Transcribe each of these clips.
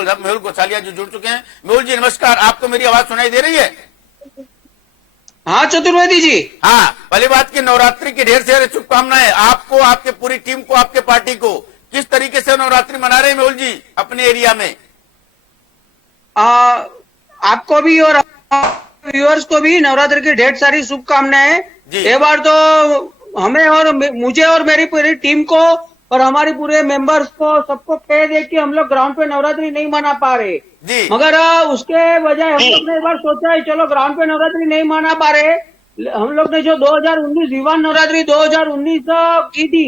बिल्कुल। अब मेहुल गोसालिया जो जुड़ चुके हैं। मेहुल जी नमस्कार, आपको मेरी आवाज सुनाई दे रही है? हाँ चतुर्वेदी जी। हाँ, पहली बात की नवरात्रि की ढेर सारी शुभकामनाएं आपको, आपके पूरी टीम को, आपके पार्टी को। किस तरीके से नवरात्रि मना रहे हैं मेहुल जी अपने एरिया में? आपको भी और व्यूअर्स को भी नवरात्रि की ढेर सारी शुभकामनाएं। ये बार तो हमें और मुझे और मेरी पूरी टीम को और हमारी पूरे मेंबर्स को सबको कह दे कि हम लोग ग्राउंड पे नवरात्रि नहीं मना पा रहे जी। मगर उसके बजाय हम लोग ने एक बार सोचा है चलो ग्राउंड पे नवरात्रि नहीं मना पा रहे, हम लोग ने जो 2019 विवान नवरात्रि 2019 की थी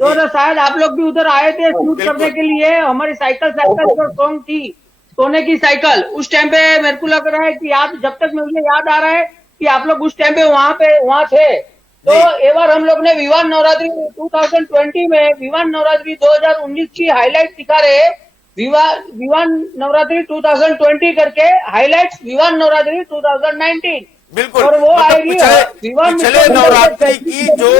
तो शायद आप लोग भी उधर आए थे शूट करने के लिए। हमारी साइकिल जो सॉन्ग थी सोने की साइकिल, उस टाइम पे मेरे को लग रहा है कि याद, जब तक मुझे याद आ रहा है कि आप लोग उस टाइम पे वहाँ थे। तो एक बार हम लोग ने विवान नवरात्रि 2020 में विवान नवरात्रि 2019 की हाईलाइट दिखा रहे, विवान नवरात्रि 2020 करके हाईलाइट्स विवान नवरात्रि 2019। बिल्कुल। और वो मतलब आएगी पिछले नवरात्रि की जो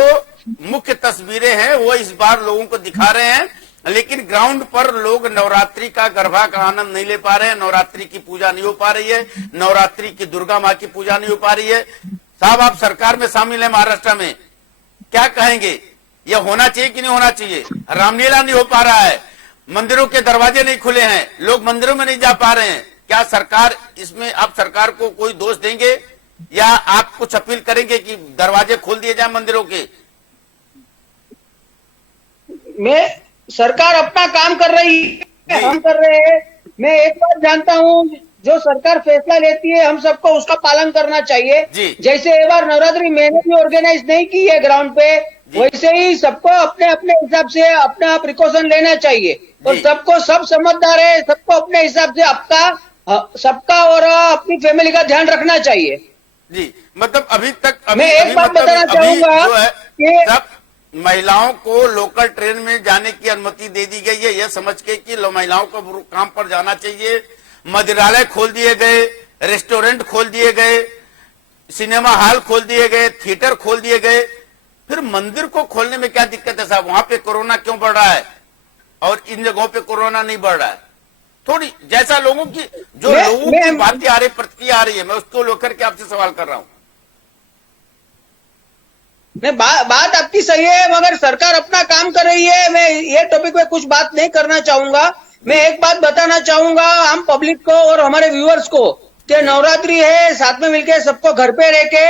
मुख्य तस्वीरें हैं वो इस बार लोगों को दिखा रहे हैं, लेकिन ग्राउंड पर लोग नवरात्रि का गरबा का आनंद नहीं ले पा रहे हैं, नवरात्रि की पूजा नहीं हो पा रही है, नवरात्रि की दुर्गा माँ की पूजा नहीं हो पा रही है। साहब आप सरकार में शामिल है महाराष्ट्र में, क्या कहेंगे? यह होना चाहिए कि नहीं होना चाहिए? रामलीला नहीं हो पा रहा है, मंदिरों के दरवाजे नहीं खुले हैं, लोग मंदिरों में नहीं जा पा रहे हैं। क्या सरकार इसमें, आप सरकार को कोई दोष देंगे या आप कुछ अपील करेंगे कि दरवाजे खोल दिए जाए मंदिरों के? मैं सरकार अपना काम कर रही है, हम कर रहे हैं। मैं एक बात जानता हूँ, जो सरकार फैसला लेती है हम सबको उसका पालन करना चाहिए। जैसे एक बार नवरात्रि मैंने भी ऑर्गेनाइज नहीं की है ग्राउंड पे, वैसे ही सबको अपने अपने हिसाब से अपना प्रिकॉशन लेना चाहिए और सबको, सब समझदार है, सबको अपने हिसाब से सबका और अपनी फैमिली का ध्यान रखना चाहिए जी। मतलब अभी तक मैं एक बात बताना चाहूंगा कि महिलाओं को लोकल ट्रेन में जाने की अनुमति दे दी गई है, यह समझ के कि महिलाओं को काम पर जाना चाहिए। मदिरालय खोल दिए गए, रेस्टोरेंट खोल दिए गए, सिनेमा हॉल खोल दिए गए, थिएटर खोल दिए गए, फिर मंदिर को खोलने में क्या दिक्कत है साहब? वहां पे कोरोना क्यों बढ़ रहा है और इन जगहों पे कोरोना नहीं बढ़ रहा है? थोड़ी जैसा लोगों की बातें आ रही, प्रतिक्रिया आ रही है, मैं उसको लेकर के आपसे सवाल कर रहा हूं। बात आपकी सही है मगर सरकार अपना काम कर रही है। मैं ये टॉपिक पे कुछ बात नहीं करना चाहूंगा। मैं एक बात बताना चाहूंगा हम पब्लिक को और हमारे व्यूअर्स को कि नवरात्रि है, साथ में मिलकर सबको घर पे रह के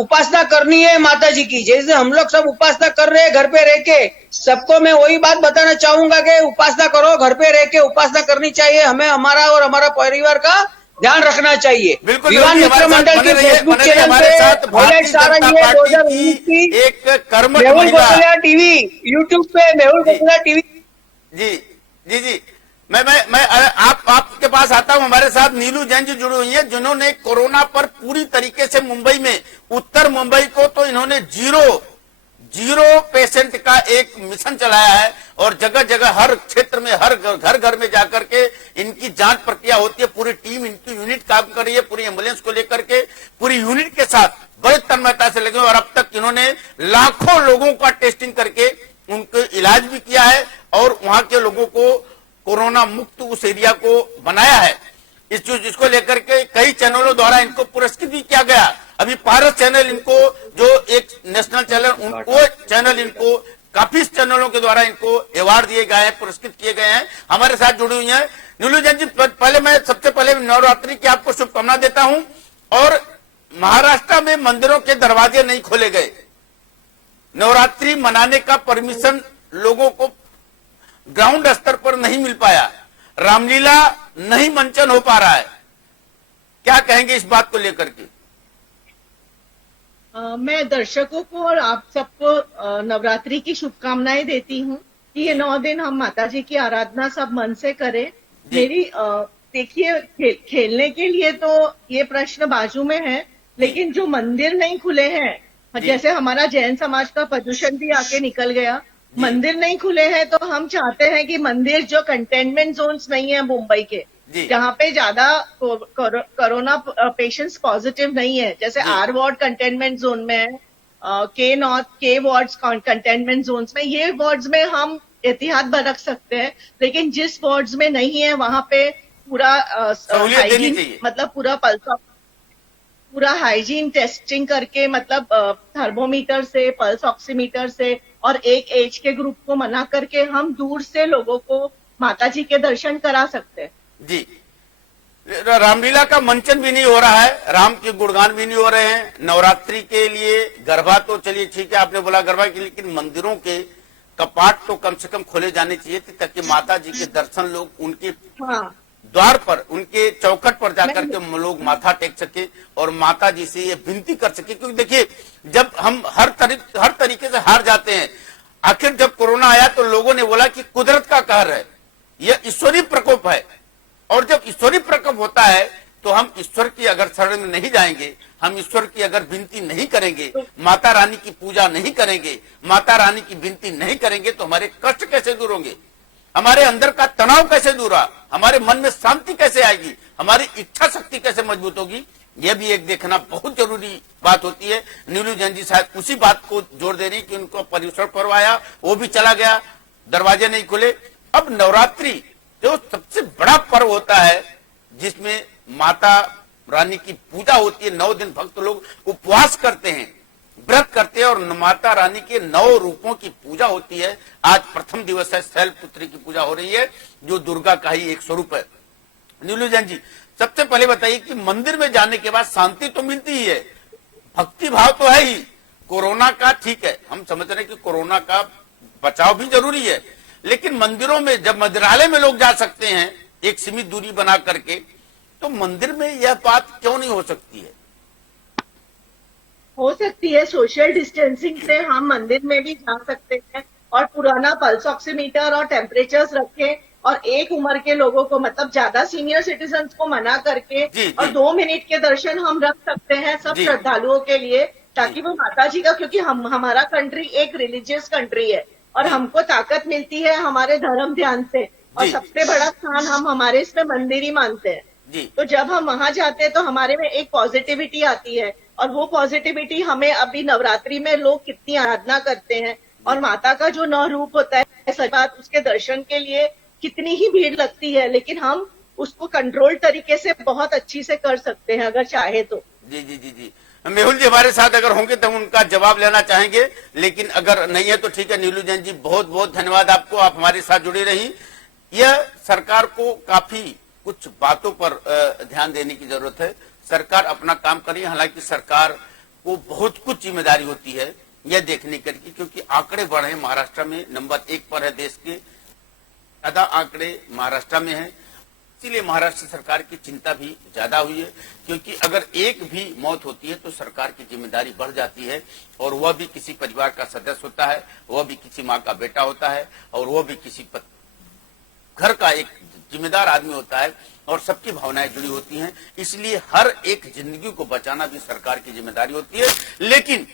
उपासना करनी है माता जी की, जैसे हम लोग सब उपासना कर रहे हैं घर पे रह के। सबको मैं वही बात बताना चाहूंगा कि उपासना करो, घर पे रह के उपासना करनी चाहिए। हमें हमारा और हमारा परिवार का ध्यान रखना चाहिए। विवान मित्र मंडल के फेसबुक चैनल पे हाईलाइट्स आ रही है 2019 की, एक कर्मठ मेहुल गोसालिया टीवी, यूट्यूब पे मेहुल गोसालिया टीवी। जी जी जी, मैं आपके पास आता हूं। हमारे साथ नीलू जैन जी जुड़ी हुई है, जिन्होंने कोरोना पर पूरी तरीके से मुंबई में, उत्तर मुंबई को तो इन्होंने जीरो पेशेंट का एक मिशन चलाया है और जगह जगह हर क्षेत्र में, हर घर घर में जाकर के इनकी जांच प्रक्रिया होती है। पूरी टीम, इनकी यूनिट काम कर रही है, पूरी एम्बुलेंस को लेकर के पूरी यूनिट के साथ बड़े तन्मयता से लगे और अब तक इन्होंने लाखों लोगों का टेस्टिंग करके उनको इलाज भी किया है और वहां के लोगों को कोरोना मुक्त उस एरिया को बनाया है। जिसको लेकर के कई चैनलों द्वारा इनको पुरस्कृत भी किया गया। अभी पारस चैनल इनको, जो एक नेशनल चैनल, उनको चैनल इनको, काफी चैनलों के द्वारा इनको अवार्ड दिए गए हैं, पुरस्कृत किए गए हैं। हमारे साथ जुड़ी हुई हैं नीलू जैन जी। पहले मैं सबसे पहले नवरात्रि की आपको शुभकामना देता हूं। और महाराष्ट्र में मंदिरों के दरवाजे नहीं खोले गए, नवरात्रि मनाने का परमिशन लोगों को ग्राउंड स्तर पर नहीं मिल पाया, रामलीला नहीं मंचन हो पा रहा है, क्या कहेंगे इस बात को लेकर के? मैं दर्शकों को और आप सबको नवरात्रि की शुभकामनाएं देती हूँ कि ये 9 दिन हम माता जी की आराधना सब मन से करें। मेरी देखिए, खेलने के लिए तो ये प्रश्न बाजू में है, लेकिन जो मंदिर नहीं खुले हैं, जैसे हमारा जैन समाज का प्रदूषण भी आके निकल गया, मंदिर नहीं खुले हैं तो हम चाहते हैं कि मंदिर, जो कंटेनमेंट जोन्स नहीं है मुंबई के, जहाँ पे ज्यादा कोरोना पेशेंट्स पॉजिटिव नहीं है, जैसे आर वार्ड कंटेनमेंट जोन में है, के नॉर्थ, के वार्ड्स कंटेनमेंट जोन्स में, ये वार्ड्स में हम एहतियात बरत सकते हैं। लेकिन जिस वार्ड्स में नहीं है वहां पे पूरा सहूलियत देनी हाइजीन चाहिए। मतलब पूरा हाइजीन टेस्टिंग करके मतलब थर्मोमीटर से, पल्स ऑक्सीमीटर से और एक एज के ग्रुप को मना करके हम दूर से लोगों को माता जी के दर्शन करा सकते हैं। जी, रामलीला का मंचन भी नहीं हो रहा है, राम के गुणगान भी नहीं हो रहे हैं। नवरात्रि के लिए गरबा तो चलिए ठीक है, आपने बोला गरबा के, लेकिन मंदिरों के कपाट तो कम से कम खोले जाने चाहिए थे ताकि माता जी के दर्शन लोग उनके हाँ, द्वार पर, उनके चौखट पर जाकर के लोग माथा टेक सके और माता जी से ये विनती कर सके। क्योंकि देखिए, जब हम हर तरीके से हार जाते हैं, आखिर जब कोरोना आया तो लोगों ने बोला कि कुदरत का कहर है, यह ईश्वरीय प्रकोप है। और जब ईश्वरीय प्रकोप होता है तो हम ईश्वर की अगर शरण में नहीं जाएंगे, हम ईश्वर की अगर विनती नहीं करेंगे, माता रानी की पूजा नहीं करेंगे, माता रानी की विनती नहीं करेंगे, तो हमारे कष्ट कैसे दूर होंगे, हमारे अंदर का तनाव कैसे दूर होगा, हमारे मन में शांति कैसे आएगी, हमारी इच्छा शक्ति कैसे मजबूत होगी, यह भी एक देखना बहुत जरूरी बात होती है। नीलू जैन जी शायद उसी बात को जोर दे रही कि उनको पर्युषण पर्व आया, वो भी चला गया, दरवाजे नहीं खुले। अब नवरात्रि जो सबसे बड़ा पर्व होता है, जिसमें माता रानी की पूजा होती है, 9 दिन भक्त लोग उपवास करते हैं, व्रत करते हैं और माता रानी के 9 रूपों की पूजा होती है। आज प्रथम दिवस है, शैलपुत्री की पूजा हो रही है, जो दुर्गा का ही एक स्वरूप है। नीलू जैन जी, सबसे पहले बताइए कि मंदिर में जाने के बाद शांति तो मिलती ही है, भक्ति भाव तो है ही। कोरोना का ठीक है, हम समझ रहे हैं कि कोरोना का बचाव भी जरूरी है, लेकिन मंदिरों में जब मंदिरालय में लोग जा सकते हैं एक सीमित दूरी बना करके, तो मंदिर में यह बात क्यों नहीं हो सकती है? हो सकती है, सोशल डिस्टेंसिंग से हम मंदिर में भी जा सकते हैं और पुराना पल्स ऑक्सीमीटर और टेम्परेचर्स रखें और एक उम्र के लोगों को मतलब ज्यादा सीनियर सिटीजन को मना करके जी, जी। और 2 मिनट के दर्शन हम रख सकते हैं सब जी। श्रद्धालुओं के लिए, ताकि वो माता जी का, क्योंकि हमारा कंट्री एक रिलीजियस कंट्री है और हमको ताकत मिलती है हमारे धर्म ध्यान से, और जी। सबसे बड़ा स्थान हम हमारे इसमें मंदिर ही मानते हैं। जी, तो जब हम वहां जाते हैं तो हमारे में एक पॉजिटिविटी आती है, और वो पॉजिटिविटी हमें अभी नवरात्रि में लोग कितनी आराधना करते हैं और माता का जो 9 रूप होता है, सच बात, उसके दर्शन के लिए कितनी ही भीड़ लगती है, लेकिन हम उसको कंट्रोल तरीके से बहुत अच्छी से कर सकते हैं अगर चाहे तो। जी जी जी जी, मेहुल जी हमारे साथ अगर होंगे तो हम उनका जवाब लेना चाहेंगे, लेकिन अगर नहीं है तो ठीक है। नीलू जैन जी, बहुत बहुत धन्यवाद आपको, आप हमारे साथ जुड़ी रही। यह सरकार को काफी कुछ बातों पर ध्यान देने की जरूरत है। सरकार अपना काम करी, हालांकि सरकार को बहुत कुछ जिम्मेदारी होती है यह देखने की, क्योंकि आंकड़े बढ़े, महाराष्ट्र में नंबर 1 पर है देश के, ज्यादा आंकड़े महाराष्ट्र में है, इसीलिए महाराष्ट्र सरकार की चिंता भी ज्यादा हुई है। क्योंकि अगर एक भी मौत होती है तो सरकार की जिम्मेदारी बढ़ जाती है, और वह भी किसी परिवार का सदस्य होता है, वह भी किसी माँ का बेटा होता है, और वह भी किसी घर का एक जिम्मेदार आदमी होता है, और सबकी भावनाएं जुड़ी होती हैं। इसलिए हर एक जिंदगी को बचाना भी सरकार की जिम्मेदारी होती है। लेकिन